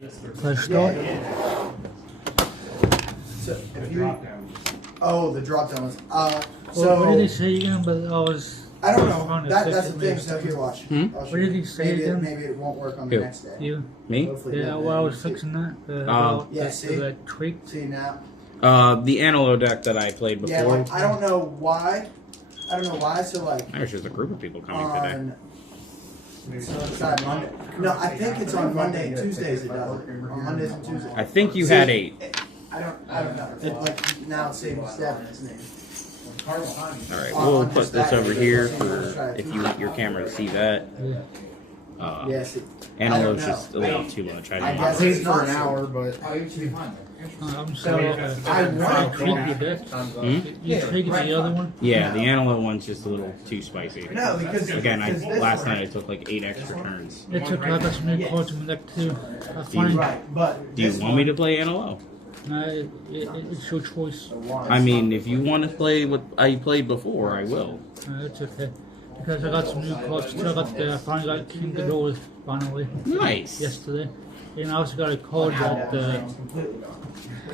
Let's start. So if you, the drop down was So what did he say again? But I don't know. That's the thing. So here, watch. What did he say again? Maybe it won't work on the next day. You? Me? Hopefully Yeah. Well, I was fixing that. Yeah. See. That tweak. See now. The Anilo deck that I played before. Yeah. Like, I don't know why. So like. There's just a group of people coming today. So it's not Monday. No, I think it's on Monday and Tuesdays. It does. On Mondays and Tuesdays. I think you had 8. I don't know. Like now it's saving 7, isn't it? Alright, we'll put this over here for if you want your camera to see that. Yes. Antelope's just a little too much. I guess it's for an hour, but I'm sorry. I tweaked it. You tweaked the other one? Yeah, the Antelope one's just a little too spicy. No, because Again, last night I took like 8 extra turns. It took I got some new cards in the deck too. I find Do you want me to play Antelope? it's your choice. I mean, if you want to play what I played before, I will. It's okay. Because I got some new cards too. I finally got King Ghidorah finally. Nice. Yesterday. And I also got a card that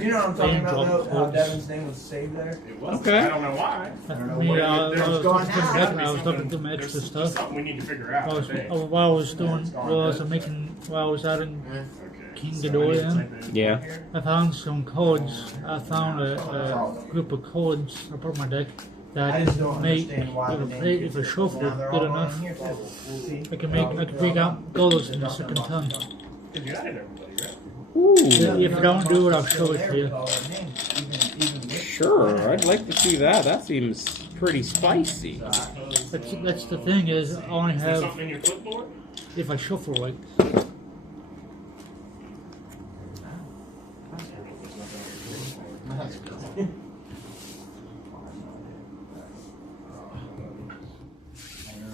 you know what I'm talking about, though? How Devin's name was saved there? Okay. I don't know why. I was looking through my extra stuff. Something we need to figure out. While I was adding King Ghidorah in, Yeah. I found some cards. I found a group of cards I put in my deck that make if a shuffle good enough, I can bring out goals in the second turn. Ooh. If you don't do it, I'll show it to you. Sure, I'd like to see that. That seems pretty spicy. That's the thing is I only have if I shuffle right.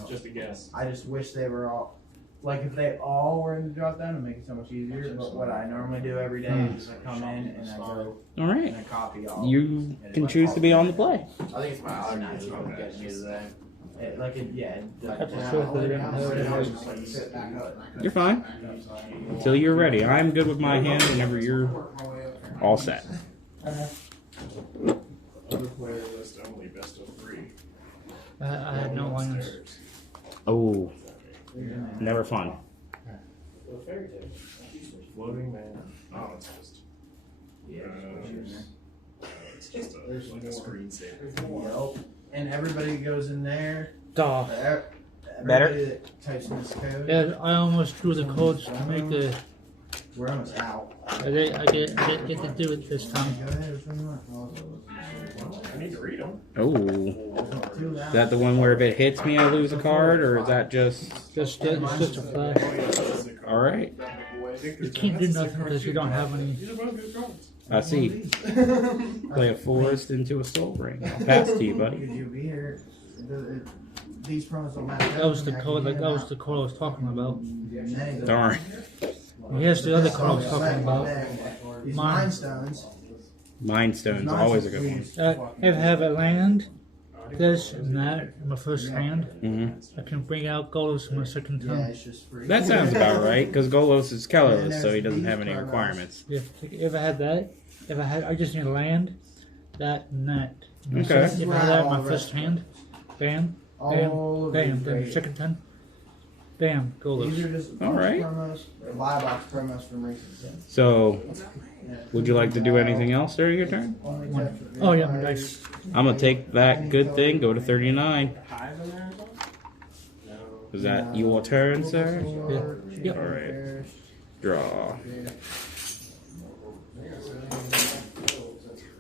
Just a guess. I just wish they were all, like if they all were in the drop down, it'd make it so much easier. But what I normally do every day is I come in and I go All right. and I copy all. You can choose to be on the play. I think it's my allergies from getting used to that. You're fine. Until you're ready. I'm good with my hand whenever you're all set. Other player list only best of 3. I had no lines. Oh, never fun. Floating man. Oh, it's just. It's just like a screensaver. And everybody goes in there. Duh. Everybody that types in this code. Yeah, I almost drew the codes to make the. We're almost out. I get to do it this time. Go ahead, which one you want? I need to read them. Oh, is that the one where if it hits me, I lose a card, or is that just? It's just a flash. All right. You can't do nothing because you don't have any. These are both good cards. I see. Play a forest into a soul ring. I'll pass to you, buddy. Could you be here? These promos don't matter. That was the code. That was the code I was talking about. Darn. Here's the other code I was talking about. These Mind Stones. Mind Stone's always a good one. If I have a land, this and that in my first hand, Mm-hmm. I can bring out goals in my second Yeah, turn. it's just free. That sounds about right, because Golos is colorless, so he doesn't have any requirements. If I had that, I just need a land, that and that. Okay. If I had that in my first hand, bam, All bam, of bam. Then these second turn, bam, These goals. are just All right. promos, or live box promos from recent. So, would you like to do anything else during your turn? Oh yeah, my dice. I'm going to take that good thing, go to 39. Is that your turn, sir? Yeah. Yep. All right. Draw.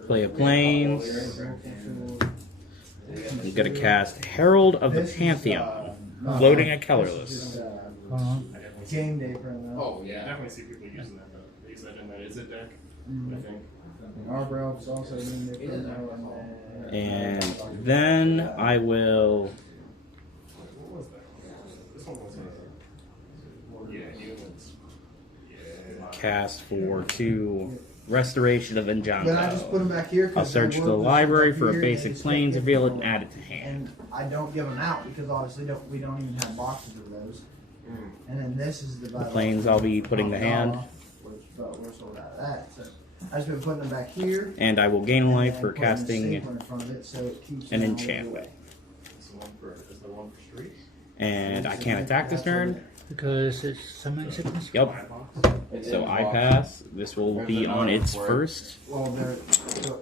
Play a plains. I'm going to cast Herald of the Pantheon, floating at colorless. Game day promo. Oh, yeah. I definitely see people using that, though. They use that in that Is It deck, I think. Arbor Elf's also game day promo. And then I will What was that? This one was humans. Yeah. cast for 2 Restoration of Then I just Enjambo. put them back here. I'll search the library for a basic plains, reveal it, and add it to hand. And I don't give them out because obviously we don't even have boxes of those. And then this is the The plains I'll be putting to hand. but we're sold out of that. So I've just been putting them back here. And I will gain a and life then for putting a casting stapler in front of it so it keeps an them enchantment. Is the one for streets? And I can't attack this turn. Because it's summon sickness. Yep. So I pass. This will be on its first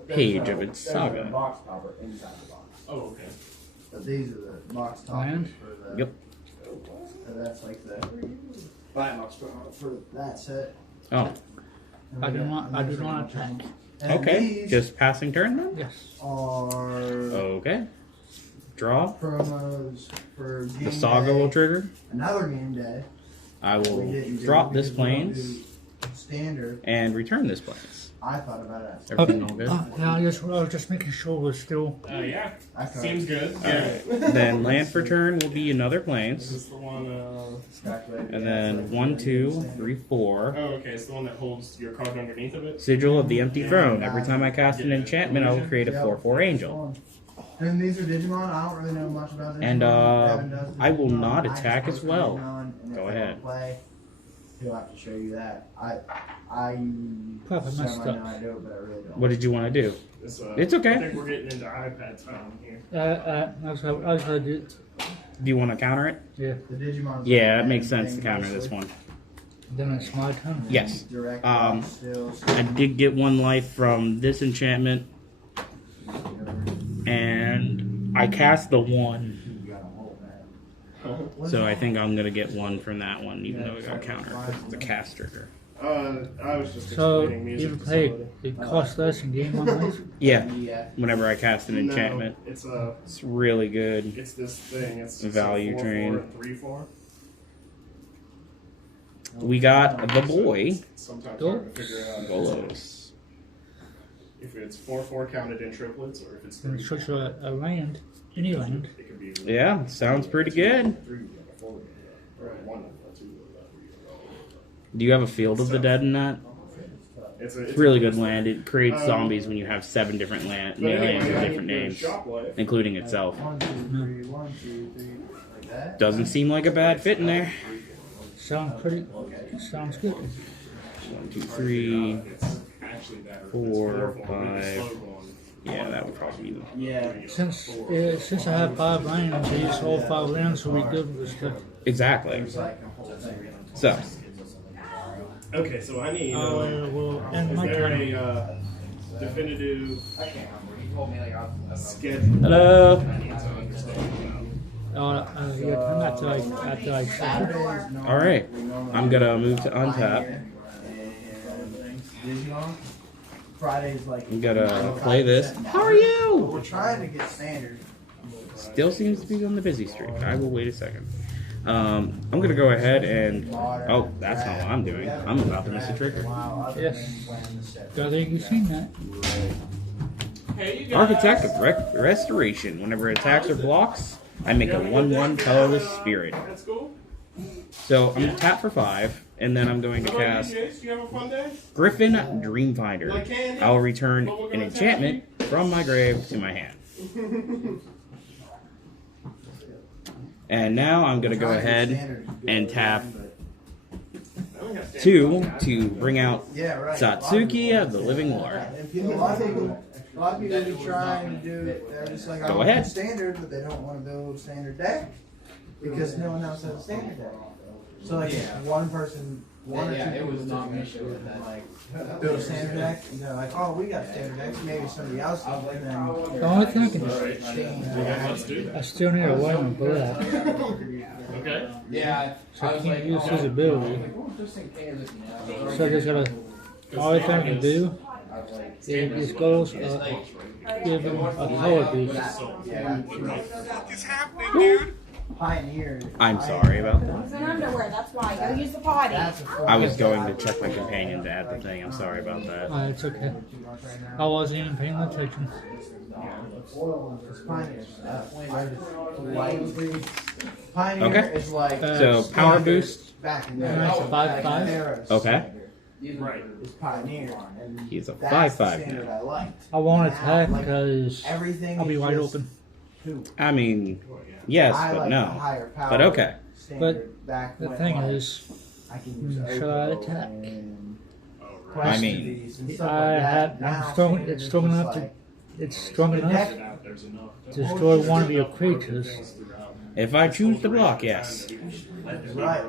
page of its saga. Box topper inside the box. Oh, okay. But these are the box toppers Land? for the. Yep. So that's like the box for that set. Oh, I do not attack. And okay. these Just passing turn then? Yes. are Okay. Draw. promos for game The saga day. will trigger. Another game day. I We will didn't do drop this because we don't planes do standard. and return this planes. I thought about it. Everything all good? Yeah, I was just making sure we're still. Yeah. I thought Seems good. Alright. Then land for turn will be another Is planes. this the one? And then 1, 2, 3, 4. Oh, okay. It's the one that holds your card underneath of it. Sigil of the Empty Throne. Every time I cast an enchantment, I will create a 4/4 angel. And these are Digimon. I don't really know much about Digimon. And, Devin does I will Digimon. not I just attack post as well. Digimon, and if Go they ahead. don't Play, he'll have to show you that. I Probably messed semi know up. I do it, but I really don't. What did you want to do? It's, It's okay. I think we're getting into iPad time here. I was gonna do. Do you want to counter it? Yeah. The Digimon. Yeah, it makes sense to counter this one. Then it's my turn. Yes. Direct Um, box still. I did get 1 life from this enchantment, and I cast the 1. So I think I'm gonna get 1 from that one, even though I got counter because it's a cast trigger. I was just So explaining music you to play somebody. it costs less in game one life. Yeah, Yeah. whenever I cast an enchantment, No, it's really good. it's this thing. It's Value a 4/4 train. and 3/4. We got the boy, Sometimes Go. hard to figure out Golos. if it's 4/4 counted in triplets or if it's And 3. it's such a land, any land. It could be Yeah, sounds pretty good. 3, 4, or 1, 2. Do you have a Field of the Dead in that? It's It's really good land. It creates zombies when you have 7 different lands with different names, Shop life. including itself. 1, 2, 3, 1, 2, 3, like that. Doesn't seem like a bad fit in there. Sounds pretty. Sounds good. 1, 2, 3. It's actually better. 4, It's 5. slow going. Yeah, that would probably be the. Yeah. Since I have 5 lands, I use all 5 lands, so we good with this stuff. Exactly. It's like a whole thing. So, Okay, so I need. Will end Is my there turn. a definitive I can't remember. He told me like I schedule? hello. I need to understand. Yeah, I'm after I shuffle. All right, I'm gonna move to untap. Digimon. Friday's like. I'm gonna play this. How are you? We're trying to get standard. Still seems to be on the busy streak. I will wait a second. I'm gonna go ahead and. Oh, that's not what I'm doing. I'm about to miss a trigger. Yes. I think you've seen that. Hey, you Architect of Restoration. Whenever it attacks or blocks, I make a 1/1 colorless spirit. That's cool. So I'm gonna tap for 5, and then I'm going to How about cast you, Jace? You have a fun day? Griffin Dreamfinder. I'll return an enchantment from my grave to my hand. And now I'm gonna go ahead and tap 2 to bring out Yeah, right. Satsuki of the Living Lore. A lot of people be trying to do it. They're just like, I Go want ahead. standard, but they don't want to build standard deck because no one else has a standard deck. So like one person, one or two people was not going to show it like build a standard deck, and they're like, oh, we got standard decks. Maybe somebody else does. And then The only thing I can do, Let's do that. I still need a white and black, Okay. yeah, so I can't use his ability. So I just gotta. All I can do is go give him a color boost. Pioneer. I'm sorry about that. It's an underwear, that's why. Go use the potty. I was going to check my companion to add the thing. I'm sorry about that. It's okay. I wasn't even paying attention. Pioneer Okay. is like So power boost. back in And that's a 5/5. Okay. Right. Is Pioneer. And He's a that's the 5/5 standard now. I liked. I won't attack because Everything I'll be is wide just open. two. I mean, yes, I but like the no. higher power But okay. standard back The when, thing like, is, I can use should I Oko attack? and quest mean, these and stuff I like that. have. Now I'm strong. Standard It's strong is enough to. like, It's strong enough deck- There's enough. to destroy one of your creatures. If I choose to block, yes. Right.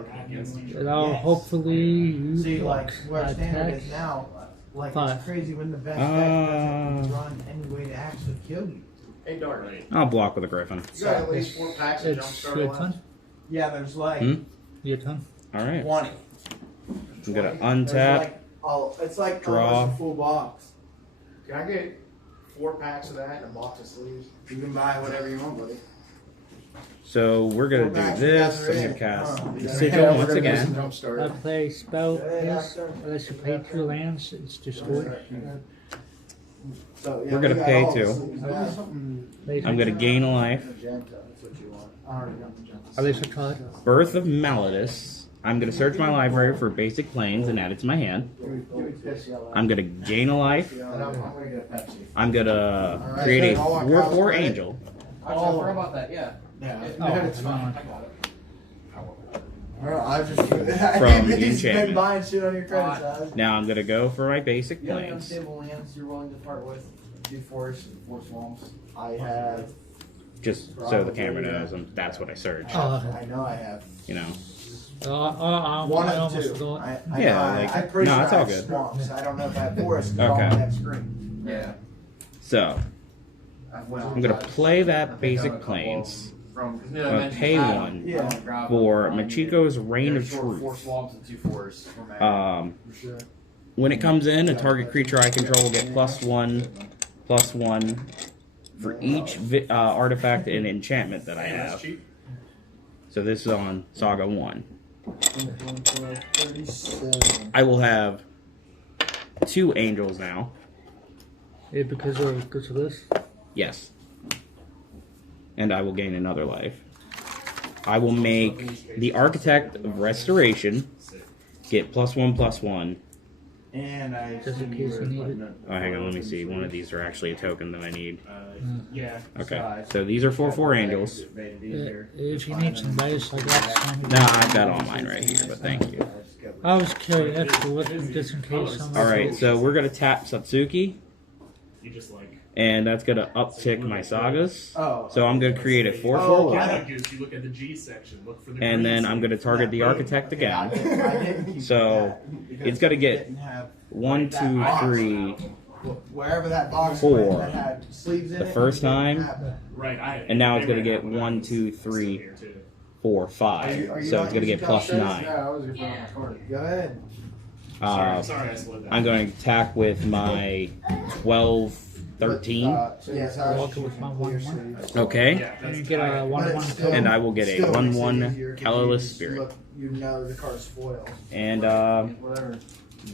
And I'll hopefully use See, like where standard attack. is now, like Five. it's crazy when the best deck doesn't run any way to actually kill you. Hey, Dark. I'll block with a Griffin. You got at least 4 packs of It's Jumpstart your left? turn. Yeah, there's like Hmm? Your turn. All right. 20. I'm gonna There's untap. like, it's like Draw. almost a full box. Can I get 4 packs of that and a box of sleeves? You can buy whatever you want, buddy. So we're gonna do this. I'm gonna cast Sigil once again. I Jumpstart. play spell Hey, this. Doctor. Unless you pay 2 lands, it's destroyed. So, yeah, We're gonna we got pay all the two. sleeves now. I'm gonna gain a life. Magenta, that's what you want. I already got magenta. At least I tried. Birth of Malleus. I'm gonna search my library for basic planes and add it to my hand. Give me piss yellow. I'm gonna gain a life. And I'm gonna get a Pepsi. I'm gonna create a 4/4 angel. Actually, I forgot about that, yeah. Yeah. Oh, It's fine. fine. I got it. I just From the he's been enchantment. buying shit on your credit side. Now I'm gonna go for my basic You have any planes. unstable lands you're willing to part with? 2 forests and 4 swamps. I have. Just so the camera knows, that's what I search. I know I have. You know. One I of almost 2. forgot. I Yeah, know like- I'm pretty no, sure it's I all have good. swamps. I don't know if I have forests. 'Cause all Okay. I have screen. Yeah. So Well, I'm gonna play that basic planes. From, I'm gonna pay 1 Yeah. for Machiko's Reign of 4 Truth. swamps and 2 forests. for mana. When it comes in, a target creature I control will get +1/+1 for each artifact and enchantment that I That's have. cheap. So this is on Saga 1. 37. I will have 2 angels now. Yeah, because of this. Yes. And I will gain another life. I will make the Architect of Restoration get +1/+1. And I Just in case you need it. Oh, hang on, let me see. One of these are actually a token that I need. Yeah. Okay, so these are 4/4 angels. If you need some dice, I got some. No, I've got all mine right here, but thank you. I was carrying extra with me just in case somebody. Alright, so we're going to tap Satsuki, You just like. and that's going to uptick my sagas. Oh. So I'm going to create a 4/4 Oh, wall, Yeah, Goose, you look at the G section. Look for the. and green then I'm going to target the Architect I again. didn't keep So, that because it's gonna we get didn't have 1, 2, 3. wherever that box 4. went that had sleeves in The it, first we didn't time. have that. Right. And now it's gonna get 1, 2, 3, 4, 5. So it's going to get +9. Yeah, I was gonna put on the card. Go ahead. Sorry, I slid that. I'm going to attack with my 12, 13. Yes, I was Walker with my 1/1. Okay. Yeah, And you that's get a alright. 1/1 still- token. And I will get a Still makes it 1/1 easier 'cause colorless you just spirit. look- You know the card's foil. And Whatever.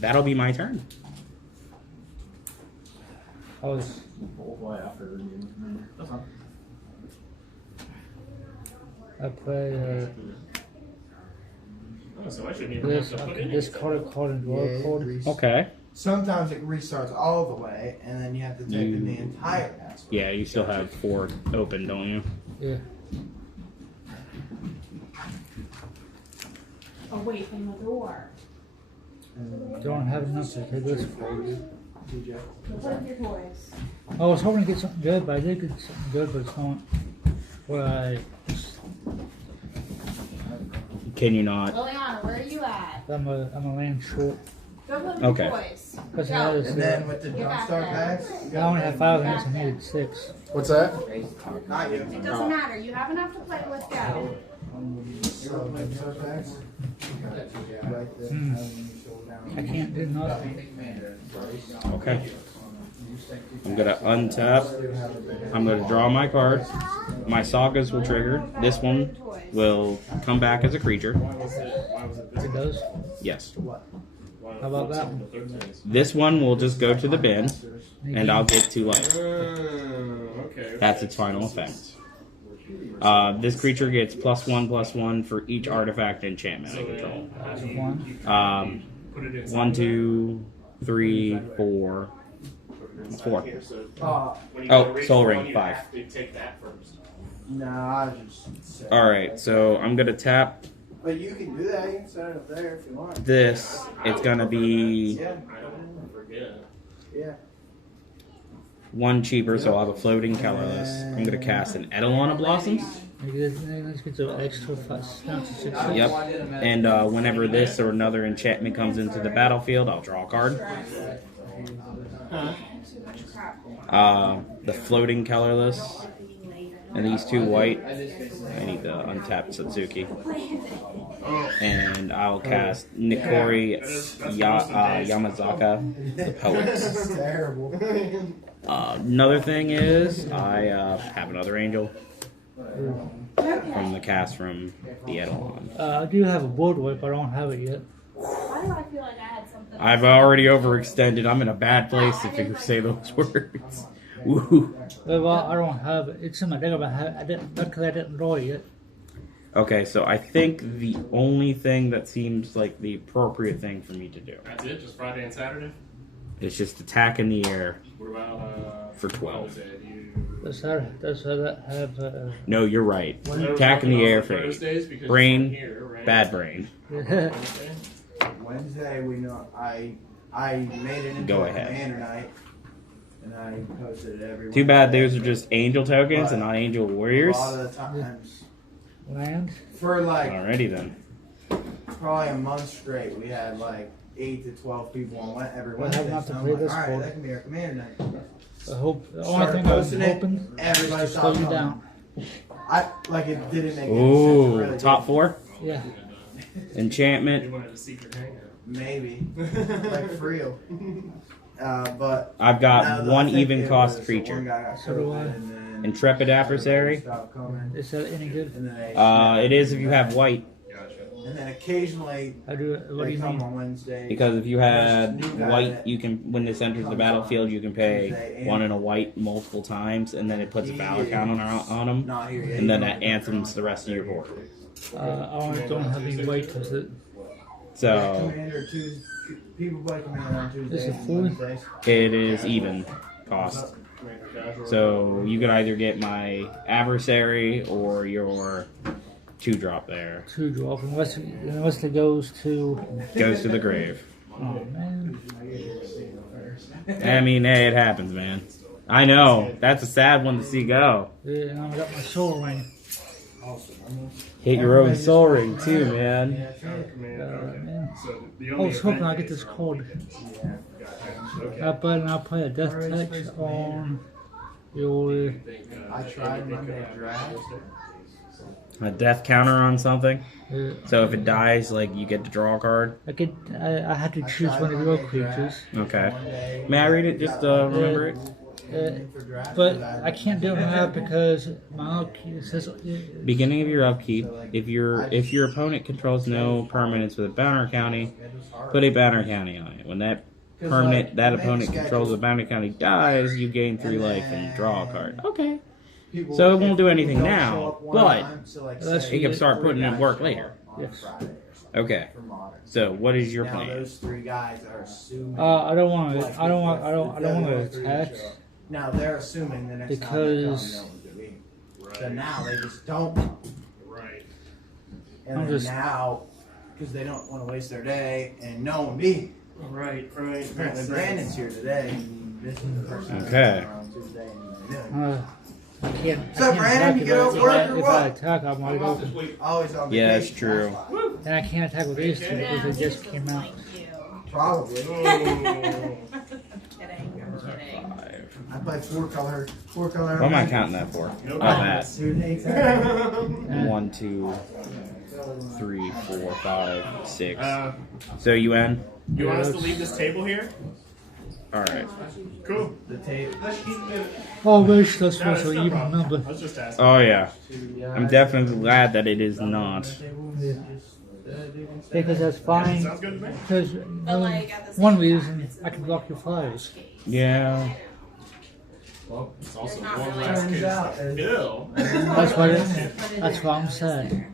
that'll be my turn. I was. That's fine. I play Oh, so I shouldn't even this. have to I put can any discard a card and draw a card. Okay. Sometimes it restarts all the way, and then you have to type in the entire password. Yeah, you still have 4 open, don't you? Yeah. Away from the door. Don't have enough to take this. TJ. What are your toys? I was hoping to get something good, but I did get something good, but it's not what I. Can you not? Liliana, where are you at? I'm a land short. Go play with Okay. your toys. Because Go. I And then with the jumpstart packs, I only have 5 lands. I needed 6. What's that? not you. It doesn't matter. You have enough to play with. Go. So jumpstart packs. Right there. Hmm. I can't do nothing. Okay. I'm going to untap. I'm going to draw my card. My sagas will trigger. This one will come back as a creature. Why was it this? It does. Yes. Why How about that the third phase? This one will just go to the bin, and I'll get 2 life. Okay. That's its final effect. This creature gets +1/+1 for each artifact enchantment I control. One. Put it in. 1, 2, 3, 4. 4. When you Oh, go to Soul reach Ring, one, you 5. have to take that first. No, I just. Alright, so I'm going to tap But you can do that. You can set it up there if you want. this. It's going to be Yeah. I don't Yeah. One cheaper, so I'll have a floating colorless. I'm gonna cast an Eidolon of Blossoms. Let's get some extra fast. Down to 6. Yep. And whenever this or another enchantment comes into the battlefield, I'll draw a card. The floating colorless. And these 2 white. I need to untap Satsuki. And I'll cast Nikori Yamazaka, the poet. That's terrible. Another thing is, I have another angel from the cast from the Eidolon. I do have a board wipe, but I don't have it yet. Why do I feel like I had something? I've already overextended. I'm in a bad place if you say those words. Woo. Well, I don't have it. It's in my deck, but I didn't, because I didn't draw it yet. Okay, so I think the only thing that seems like the appropriate thing for me to do That's it? Just Friday and Saturday? is just attack in the air What about, for 12. what is it? Does that have No, you're right. Attack in the air for 8. Thursdays because Brain, you're here, right? bad brain. Wednesday? Wednesday, we know I made it into Go a ahead. Commander night, and I posted it every. Too bad Wednesday. those are just angel tokens and not angel warriors. A lot of the times, land? for like Alrighty then. probably a month straight, we had like 8 to 12 people on every Well, I have Wednesday. not to So I'm play like, this all right, board. that can be our Commander night. I hope the only Started thing I'm posting it, hoping is everybody to slow stopped you coming. down. I like it didn't make any sense. It Ooh, really top didn't. 4? Yeah. You Enchantment. wanted a secret hangout. Maybe like for real. But I've no, got I one think even it cost was creature. one guy got So do I. COVID, and then Intrepid Adversary. stopped coming, Is that any good? and then they It is if you have white. Gotcha. And then occasionally What do they you come mean? on Wednesday. Because if you had There's a new guy white, that you can, when this enters the battlefield, you can pay Tuesday 1 and a white multiple times, and then it puts a valor count on them, Not here yet. and then that anthems the rest of your board. I don't have any weight because it. So Commander Tuesday. People play Commander on Tuesdays Is it and fully? Wednesdays. it is even cost. Commander casual. So you could either get my adversary or your 2-drop there. 2 drop unless it goes to. Goes to the grave. Oh man. I mean, hey, it happens, man. I know. That's a sad one to see go. Yeah, and I got my soul ring. Hit your own soul ring, too, man. Man. So the I only was hoping event I get this card. Okay. I'll play a death touch on your. I tried Monday draft. A death counter on something. Uh, So if it dies, like, you get to draw a card. I had to choose one of your creatures, Okay. May I read it? Just remember it. but I can't do it now because my upkeep says. Beginning of your upkeep, if your opponent controls no permanents with a bounty county, put a bounty county on it. When that opponent controls a bounty county dies, you gain 3 life and draw a card. Okay. So it won't do anything now, but it can start putting in work later. Yes. Okay. So what is your Now plan? those 3 guys are assuming. I don't want to. I don't want to attack Now they're assuming the next Because- time they come, no one's gonna be. So Right. now they just don't come. Right. And I'm then just- now, because they don't want to waste their day and no one be. Right. Apparently Brandon's here today. And this is the person that's Okay. on Tuesday. And I can't. What's up, Brandon? attack You if get I- off if work I- or If what? I attack, I'm wide open. always on Yeah, vacation. it's true. That's why. And I can't attack with these 2 because they just came out. Probably. Oh. I'm kidding. I play 4 color. 4 color. What am I counting that for? No Oh, problem. that. 2 days out. 1, 2, 3, 4, 5, 6. Uh, So you end? you want us to leave this table here? Alright. Cool. The tape. Oh, wish this No, was it's an no even problem. number. I was just asking. Oh yeah. I'm definitely glad that it is not. Because that's fine. Sounds good to me. Because But like at the same one time, reason it's I can block your fires. Yeah. Well, it's also There's not one really last Turns kid's out, as- bill. That's why. That's why I'm sad.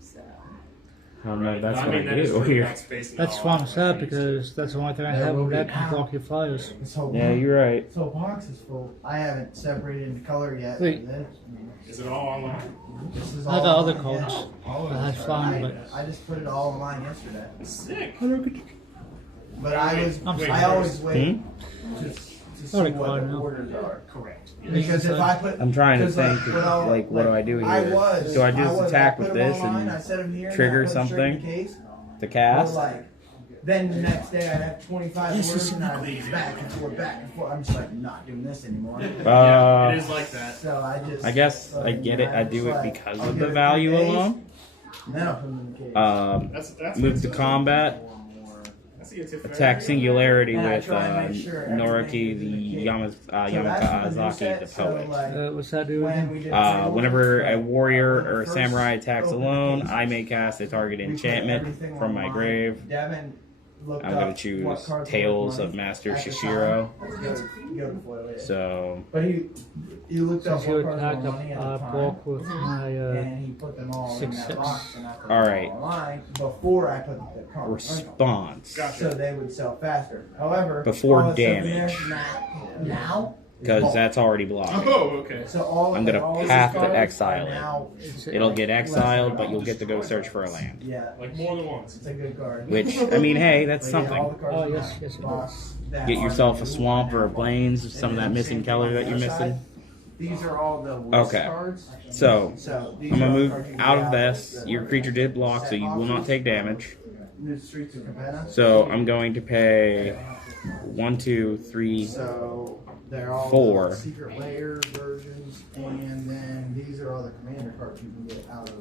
So. I don't know. That's I what mean, I that is do true. here. That's based That's on why all I'm sad because that's the only thing I have that can block your fires. This whole Yeah, you're right. This whole box is full. I haven't separated into color yet. Wait. and then Is it all online? This is I got all other online, codes. yeah. All of I had this. fun, but I just put it all online yesterday. Sick. I don't get But I sorry. always wait to see Not a what card the now. orders are. Correct. Because if I put, I'm trying to 'cause, think, what do I do I here? was, Do I just attack put with them this online, and I set them here, trigger and I put them straight in something the case, to but cast? like, then the next day I have 25 This orders is and I leave back and forth. I'm just like not doing this anymore. Yeah, it is like that. So I guess I get it. I do it because of the value alone. Then I'll put them in the case. That's Move to combat. I see it's Attack Singularity And I with try and make sure Noriki, everything is in the the case. So that's from the new Yamakazaki, set, the so, poet. like, What's that do when again? we did Whenever a warrior when we or a first samurai attacks opened the alone, case, I may cast a target we put enchantment everything from my online. grave. Devin looked I'm going up to choose what cards were Tales worth of money Master at the Shishiro. time. Go to foil it. So, But he looked up Since you what cards attacked were money at the a time, block with my and he put them all in 6/6. that box, and I put All them right. all online before I put the card. response. So they would sell faster. However, Before all that's over there damage. now, Because that's already blocked. Oh, okay. so all I'm gonna all these have to cards exile are it. now, It'll get exiled, but you'll get to go search for a land. yeah, Like more than once. it's a good card. Which, I mean, hey, that's But yeah, all something. the cards Oh, in yes, that yes, it box that Get are yourself a new swamp or a now. plains, some of that missing color that you're missing. These are all the worst Okay. cards. So, So these I'm are gonna all move cards you can out get of this. the Your creature did block, so you will not take damage. New Streets of Cabana. So I'm going to pay 1, 2, 3. So they're all 4. the secret layer versions, and then these are all the commander cards you can get out of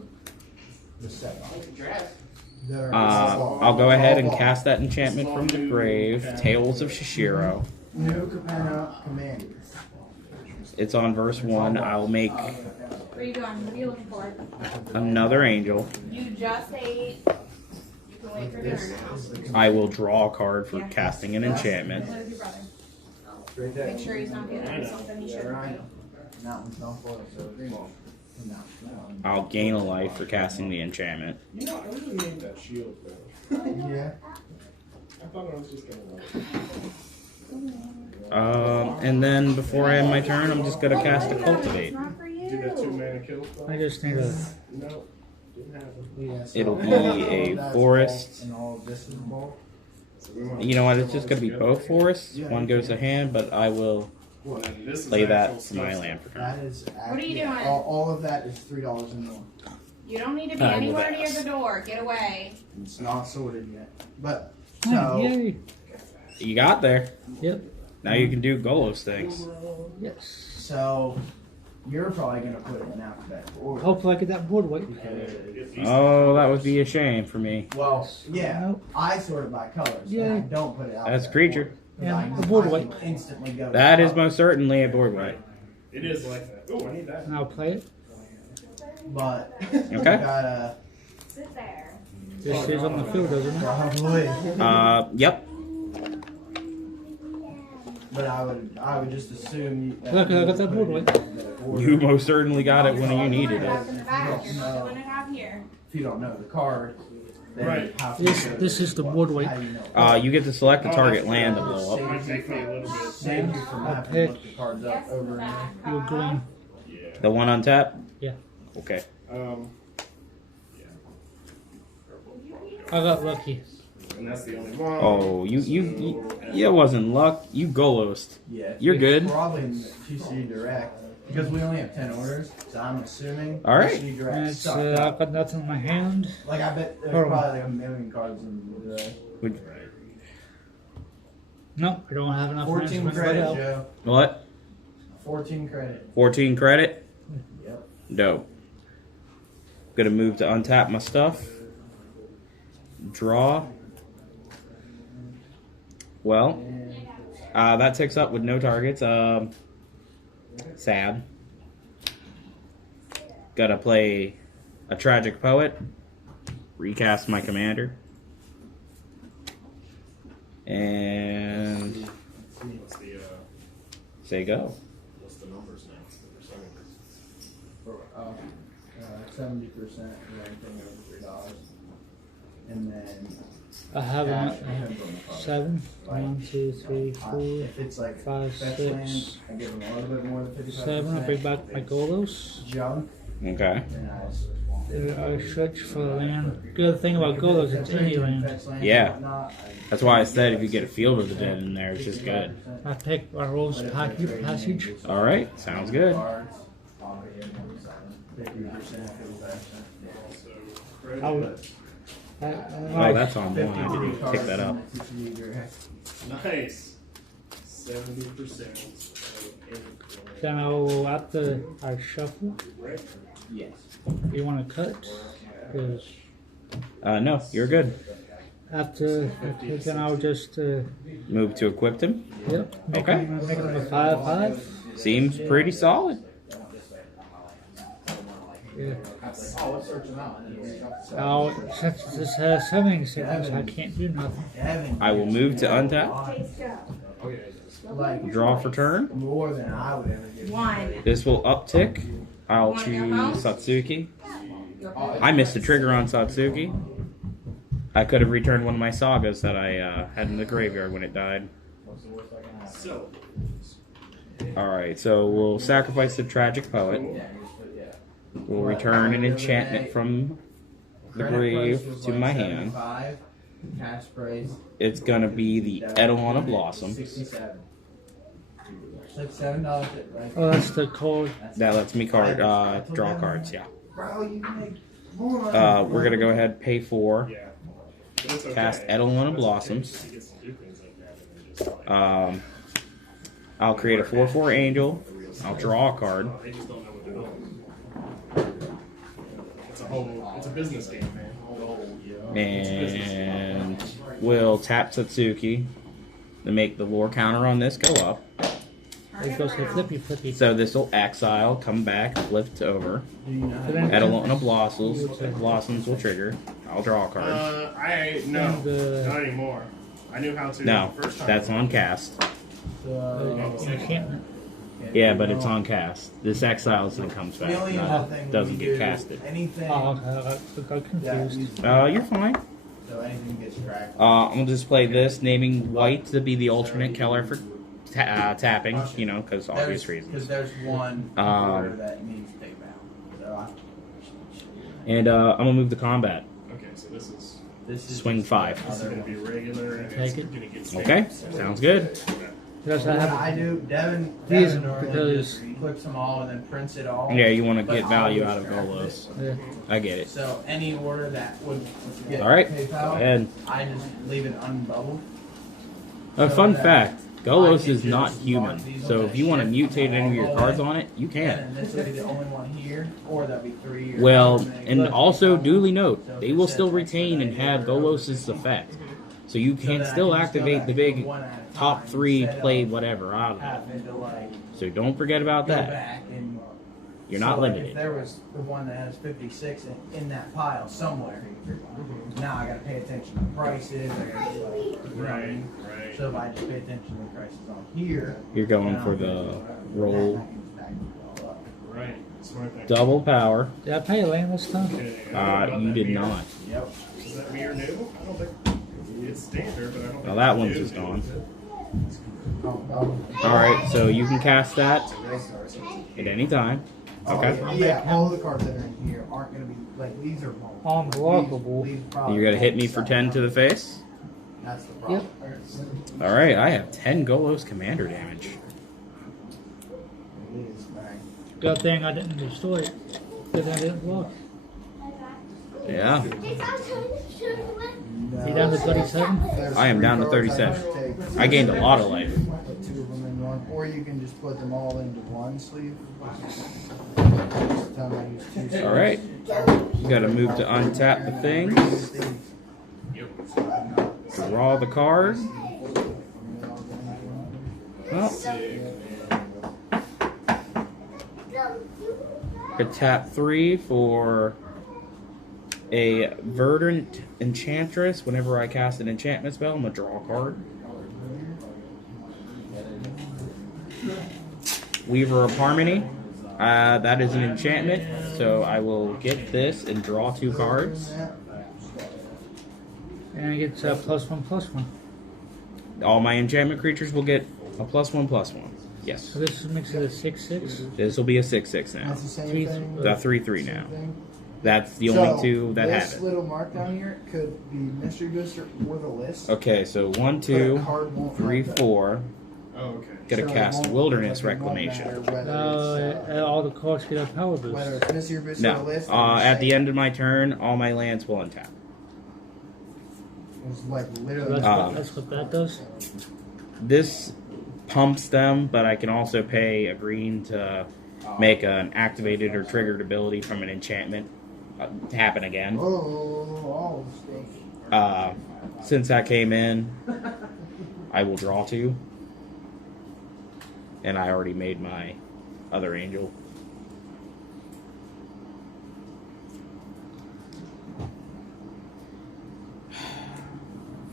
the set. They're all- I'll go ahead and all cast that enchantment from the grave. Tales of Shishiro. New Cabana Commander. It's on verse 1. I'll make What are you doing? What are you looking for? another angel. You just ate. You can wait for dinner now. I will draw a card for casting an enchantment. Play with your brother. Right there. Make sure he's not getting something he Yeah, shouldn't. I know. And that one's not for it, so no. I'll gain a life for casting the enchantment. You know, I really need that shield though. Yeah. I thought I was just gonna And then before I end my turn, I'm just gonna cast a It's cultivate. not for you. do that 2 mana kill spell. I just need a. No, didn't happen. Yeah, so It'll be all a of that's forest. bulk, and all of this is bulk. So we want You know what? It's just gonna be both forests. One goes to hand, but I will Well, and this is play that actual to my stuff. land for turn. That is. What are you yeah, doing? all of that is $3 and more. You don't need to be I will anywhere near pass. the door. Get away. It's not sorted yet, but Oh, so yay! You got there. Yep. Now you can do Golos things. Yes. so you're probably gonna put it in alphabetical order. Hopefully I get that board weight. Because- Oh, that would be a shame for me. Well, yeah, Nope. I sort it by colors. Yeah. And I don't put it out. That's creature. Yeah, the board weight. Instantly go. to That is color. most certainly a board weight. It is like that. Oh, I need that. And I'll play it. But Okay. you gotta Sit there. This stays on the field, doesn't it? probably. Yep. But I would just assume. You, Look, I got that board weight. You most certainly got it when you needed Back it. in the back. You're not doing it out here. If you don't know the card, then Right. how This is the board weight. How do you know? You get to select a target land to blow It up. might take me a little bit. Save you from I'll having to pick. look the cards up Yes, in the over and back. You're green. Yeah. The one on tap? Yeah. Okay. I got lucky. And that's the only one. Oh, you it wasn't luck. You Golosed. Yeah, You're it's good. Probably in the TCU Direct because we only have 10 orders, so I'm assuming. All right. TCU Direct And it's, sucked I've up. got nothing in my hand. Like I bet there's Hold on. probably like a million cards in the Direct. No, I don't have enough hands to 14 bring it credit, out. Joe. What? 14 credit. 14 credit? Yep. Dope. Gonna move to untap my stuff. Draw. Well, that ticks up with no targets. Sad. Gotta play a tragic poet. Recast my commander. And What's the say go. what's the numbers now? The percentages. For 70% of anything over $3. And then I have cash a depends on the card. 7. 1, 2, 3, 4, If it's like 5, fetch 6, land, I give them a little bit more than 55%. 7. I bring back my Golos. Junk, Okay. then I I search for the land. Good thing about gold is it's any land. Yeah. That's why I said if you get a Field of the Dead in there, it's just good. I pick a rose passage. All right, sounds good. Oh, that's on one. I didn't pick that up. Nice. 70%. then I'll after I shuffle. Right. Yes. You want to cut? Because No, you're good. after then I'll just Move to equip him. yep. Make Okay. them a 5/5. Seems pretty solid. Yeah. Oh, let's search them out. Now since this has 7 seconds, I can't do nothing. I will move to untap. Like Draw for turn. more than I would ever give. One. This will uptick. I'll Want your choose house? Satsuki. I missed the trigger on Satsuki. I could have returned one of my sagas that I had in the graveyard when it died. So, Alright, so we'll sacrifice the Tragic Poet. We'll return an enchantment from the grave to my hand. Cash price It's gonna be the Eidolon of Blossom. 67. Like $7, right? Oh, that's the code. That lets me draw cards, yeah. Bro, you can make more money. We're gonna go ahead and pay 4. yeah. But it's okay. Cast Eidolon of Blossoms. He gets to do things like that and then just like, I'll create a 4/4 Angel. I'll draw a card. they just don't know what they're doing. It's a business game, man. And we'll tap Satsuki to make the lore counter on this go up. It goes to flippy flippy. So this will exile, come back, flipped over. Then- Eidolon of Blossoms will trigger. I'll draw a card. No, And, not anymore. I knew how to No, the first time. that's on cast. enchantment. Yeah, but it's on cast. This exiles and comes back. Doesn't get casted. Anything. Oh, I got confused. You're fine. So anything gets tracked. I'm gonna just play this, naming white to be the alternate color for tapping. You know, because obvious Because reasons. there's one order that needs to take out. And I'm gonna move to combat. Okay, so This is Swing 5. this is going to be regular and Take it's it. going to get Okay, sounds good. Because What I I have do, Devin Reason, normally because- just clips them all and then prints it all. Yeah, you want to get value out of Golos. yeah. I get it. So any order that would get All right, PayPal, go ahead. I just leave it unbubbled. A fun fact: Golos is not human, so if you want to mutate any of your cards on it, you can. And this will be the only one here, or that'll be 3. Or Well, however many. and also duly note, they will still retain and have Golos' effect, so you So can then I still just go activate back the and big go one at a top time 3 instead of play whatever out of it. having to like So don't forget about go that. back and You're not so, like, limited. If there was the one that has 56 in that pile somewhere, now I gotta pay attention to prices. I gotta, you know what I mean? right. So if I just pay attention to the prices on here, You're going then for I'll the just- roll. then I can stack it all up. Right. Smart thing. Double power. Did I pay a land this time? Okay, You did not. Yep. Is that mirror new? I don't think it's standard, but I don't think Well, that it's one's new. just gone. Oh, Alright, so you can cast that at any time. Okay. Yeah, all the cards that are in here aren't gonna be like these are Unblockable. These probably You're gonna hit me for 10 to the face? That's the problem. Alright, I have 10 Golos commander damage. Good thing I didn't destroy it. Good thing I didn't block. Yeah. You down to 37? I am down to 37. I gained a lot of life. Put 2 of them in one, or you can just put them all into one sleeve. This time I used 2 sleeves. Alright. You gotta move to untap the things. Draw the card. Oh. Could tap 3 for a Verdant Enchantress. Whenever I cast an enchantment spell, I'm gonna draw a card. Weaver of Harmony. That is an enchantment, so I will get this and draw 2 cards. And it gets +1/+1. All my enchantment creatures will get a +1/+1. Yes. So this makes it a 6/6. This will be a 6/6 now. That's the same Three- thing. The 3/3 now. Same thing. That's the only two that have This it. little mark down here could be mystery booster or the list. Okay, so 1, But a 2, card won't 3, have that. 4. Oh, okay. Gotta So it cast won't- Wilderness like, it won't Reclamation. matter whether it's, all the cards get a power boost. whether it's mystery booster or No. list. At the end of my turn, all my lands will untap. It's like So literally. that's what that does. This pumps them, but I can also pay a green to make an activated or triggered ability from an enchantment happen again. all the stuff. Since that came in, I will draw 2. And I already made my other angel.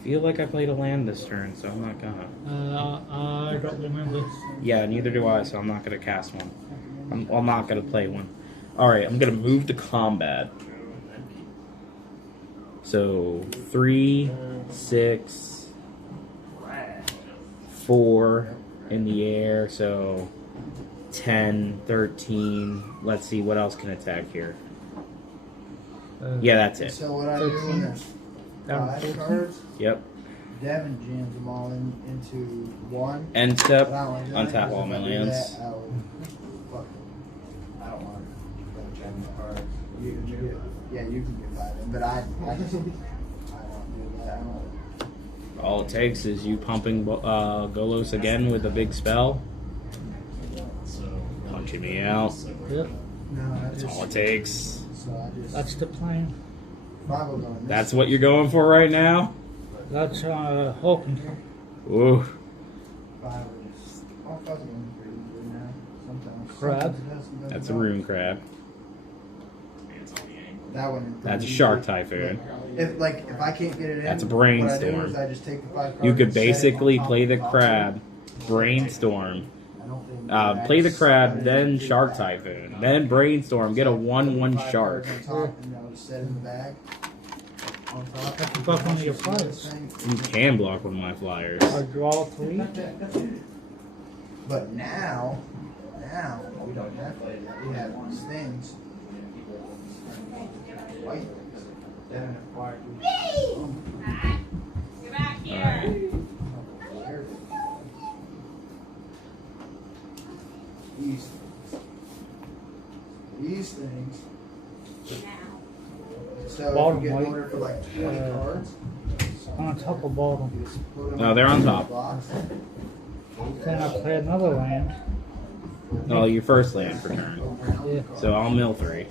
Feel like I played a land this turn, so I'm not gonna. I don't remember. Yeah, neither do I, so I'm not gonna cast one. I'm not gonna play one. Alright, I'm gonna move to combat. So 3, 6, 4 in the air, so 10, 13. Let's see what else can attack here. Yeah, that's it. So what I do when there's Down 5 14. cards, Yep. Devin jams them all into one. End step, But I don't like doing that, untap 'cause all if my I do lands. that, fuck it. I don't want to jam the cards. You can get, yeah, you can get 5 in, but I just, I don't do that. I don't. All it takes is you pumping Golos again with a big spell, punching me out. Yep, No, I That's just. all it takes. So I just. that's the plan. Five will go in this. That's what you're going for right now? That's hoping. Ooh. 5 are just. All 5 are going pretty good now. Sometimes. Crab. Sometimes it does, sometimes That's it a don't. rune crab. That one. That's a shark typhoon. If I can't get it in, That's a what I do brainstorm. is I just take the 5 cards You could and set it basically on top play of the top. crab, brainstorm, I don't think play the that's- crab, then shark typhoon, then brainstorm, get a 1/1 5 shark. cards on top, and I'll just set it in the bag. On top. That's fuck one of your flyers. You can block one of my flyers. I draw 3. But now we don't have that. We have these things. White. Then acquired. Get back here. These things. Now. So Bottom if you get white. an order for like 20 cards. On top of bottom. you just put them No, they're on in the top. box. Then I play another land. Oh, your first land for turn. Yeah. So I'll mill 3.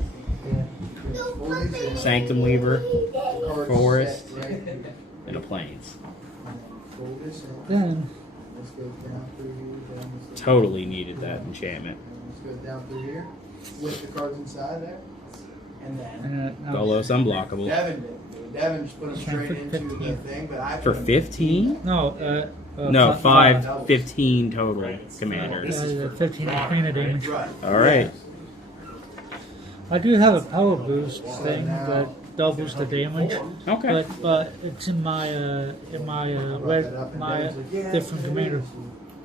Yeah. Sanctum Weaver, Cards Forest. set right here. and a Plains. Fold this in. Then This goes down through here. Down this Totally needed that enchantment. This goes down through here with the cards inside there. And then Golos unblockable. Devin did. Devin just put them straight into the 15. thing, but I For 15? no, No, 15 total commander. 15 arcana damage. Right. Alright. I do have a power boost thing that doubles the damage, Okay. but it's in my different commander.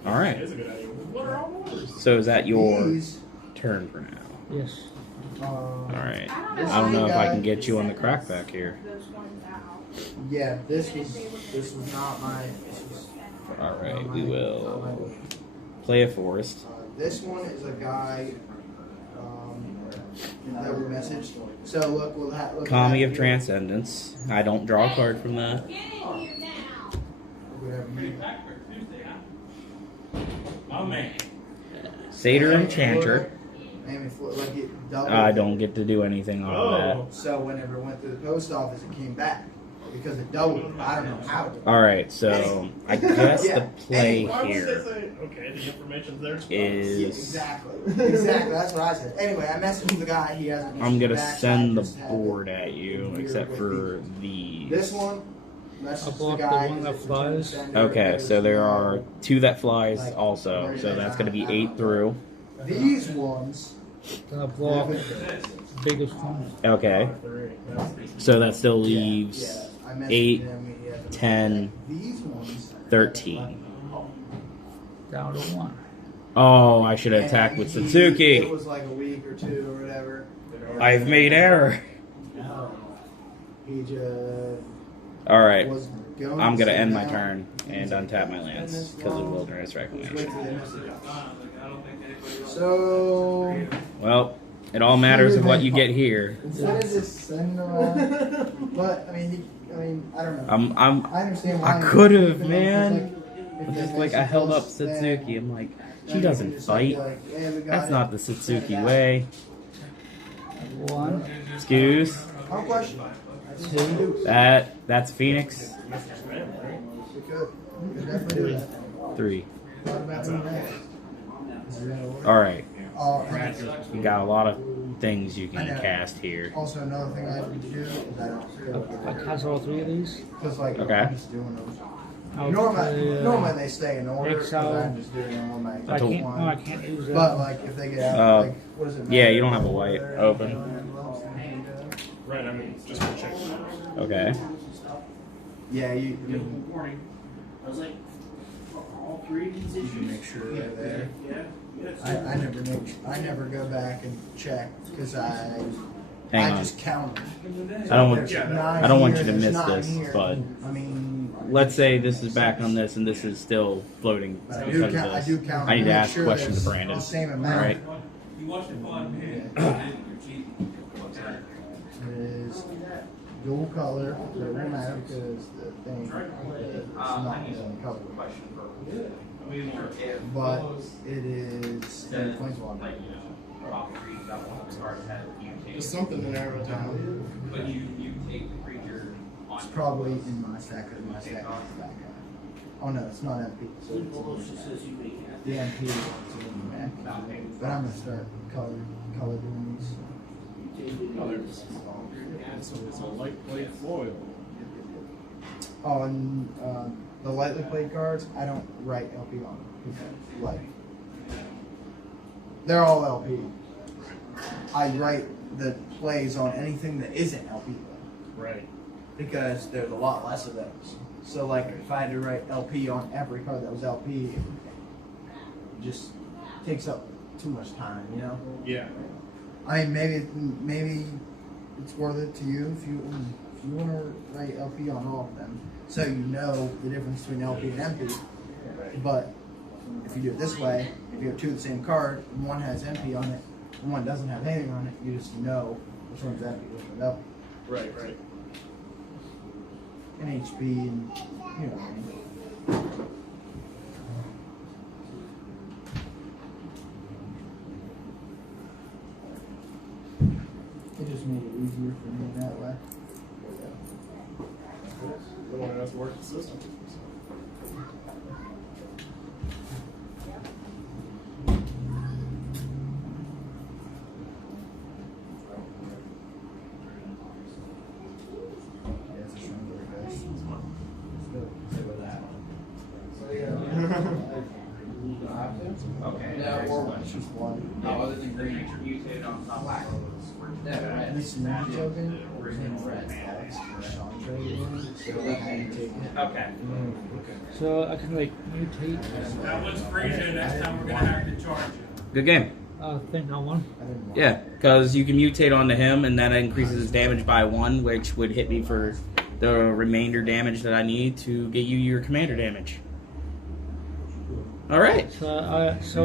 Alright. That's a good idea. What are all those? So is that your These, turn for now? Yes. Alright. I don't know if I can get you on the crackback here. Those ones out. yeah, this was not my. This was Alright, we will play a forest. This one is a guy that we messaged. So look, we'll have. Look Kami at of here. Transcendence. I don't draw a card from that. Get in here now. Whatever you- Satyr Enchanter. Amy Flo- like it doubled. I don't get to do anything on that. So whenever it went to the post office, it came back because it doubled. I don't know how. Alright, so I guess the play Why would they here say, okay, the information's there? Yeah, is exactly. Exactly. That's what I said. Anyway, I messaged the guy. He hasn't. I'm gonna messaged back, so send I the just have board it at you, here except with for me. these. This one. I Messaged the blocked the guy. one that he's a flies. transgender, Okay, so there are no- 2 that flies also, so that's gonna be 8 through. These ones. Then I block the biggest one. Okay, so that still leaves Yeah, I messaged 8, him, he hasn't- 10, These ones. 13. Down to 1. Oh, I should attack with And Satsuki. It was like a week or 2 or whatever. I've made error. He just All right. was going. I'm gonna sit end my down. turn and untap my lands because of Wilderness Reclamation. So Well, it all matters of what you get here. instead of just sending them out, but I mean, I don't know. I understand why. I could have, because, man. if It's they just make like I some held up close, then- Satsuki. I'm like, then she you doesn't can just fight. be like, yeah, we got That's it. not the Send it Satsuki out. way. One, Excuse. No question. two, That's Phoenix. We could. We could definitely do that. 3. What about doing that? All right. And You got a lot of things you I can know. cast here. also, another thing I would do is I don't I cast all 3 of these. because like Okay. I'm just doing those. I'll Normally, play, they stay in order. 'Cause Exile. I'm just doing them on my I told- can't. No, I can't use that. But like if they get out, like what does it matter? Yeah, you don't have a white open. Right, I mean, just for check. Okay. Yeah, you can make sure they're there. I never go back and check because Hang I on. just count. I don't want- There's nine I don't want here, you to there's miss nine this, here. but I mean, let's say this is back on this and this is still floating but I because do count. of I this. do count. I need to make ask sure questions to there's Brandon. The same All amount. right. It is dual color. So it won't matter because the thing is not the same color. But it is Planeswalker. There's something in there with that. It's probably in my stack because my stack is the back half. Oh no, it's not MP. So it's the MP is in the back. But I'm gonna start color doing these. It's a light plate foil. On the lightly played cards, I don't write LP on them. Like, they're all LP. I write the plays on anything that isn't LP though, Right. because there's a lot less of those. So like, if I had to write LP on every card that was LP, it just takes up too much time, you know. Yeah. I mean, maybe it's worth it to you if you want to write LP on all of them, so you know the difference between LP and MP. But if you do it this way, if you have 2 of the same card, and one has MP on it, and one doesn't have anything on it, you just know which one's MP, which one's LP. Right, right. And HB, and you know what I mean. It just made it easier for me that way. The one that has to work the system. Yeah, it's a stronger dice. Okay. It's just one. No, other than green, it's mutated on top black. And this new token, we're in red. Okay. so I can like mutate. That one's freezing, next time we're gonna have to charge you. Good game. Think on one. Yeah, because you can mutate onto him, and that increases his damage by 1, which would hit me for the remainder damage that I need to get you your commander damage. All right. So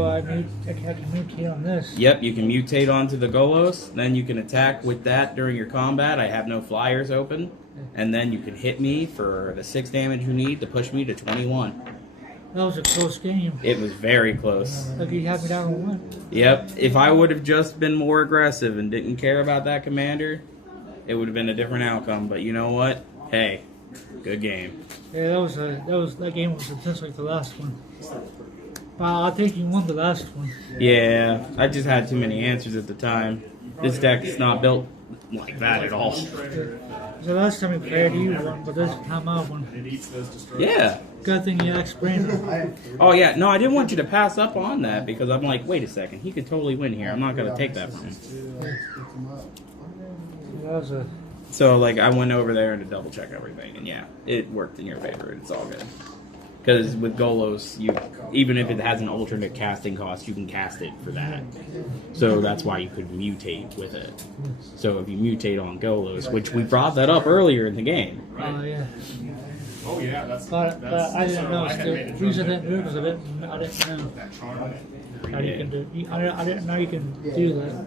I can mutate on this. Yep, you can mutate onto the Golos. Then you can attack with that during your combat. I have no flyers open. And then you can hit me for the 6 damage you need to push me to 21. That was a close game. It was very close. Look, you have me down on 1. Yep, if I would have just been more aggressive and didn't care about that commander, it would have been a different outcome. But you know what? Hey, good game. Yeah, that game was intense like the last one. I think you won the last one. Yeah, I just had too many answers at the time. This deck is not built like that at all. The last time we played, you won, but this time I won. It eats those destroyed. Yeah. Good thing you asked Brandon. Oh yeah, no, I didn't want you to pass up on that because I'm like, wait a second, he could totally win here. I'm not gonna take that from him. That was a. So like, I went over there to double check everything, and yeah, it worked in your favor. It's all good. Because with Golos, you even if it has an alternate casting cost, you can cast it for that. So that's why you could mutate with it. So if you mutate on Golos, which we brought that up earlier in the game. Oh yeah. Oh yeah, that's. But I didn't know. I had made a The reason I joke didn't do it because I didn't know that charm. how you can do. I didn't know you can do that.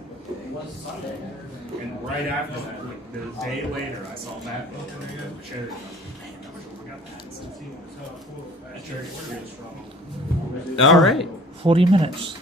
And right after that, like the day later, I saw that charity. That charity was really strong. All right. 40 minutes.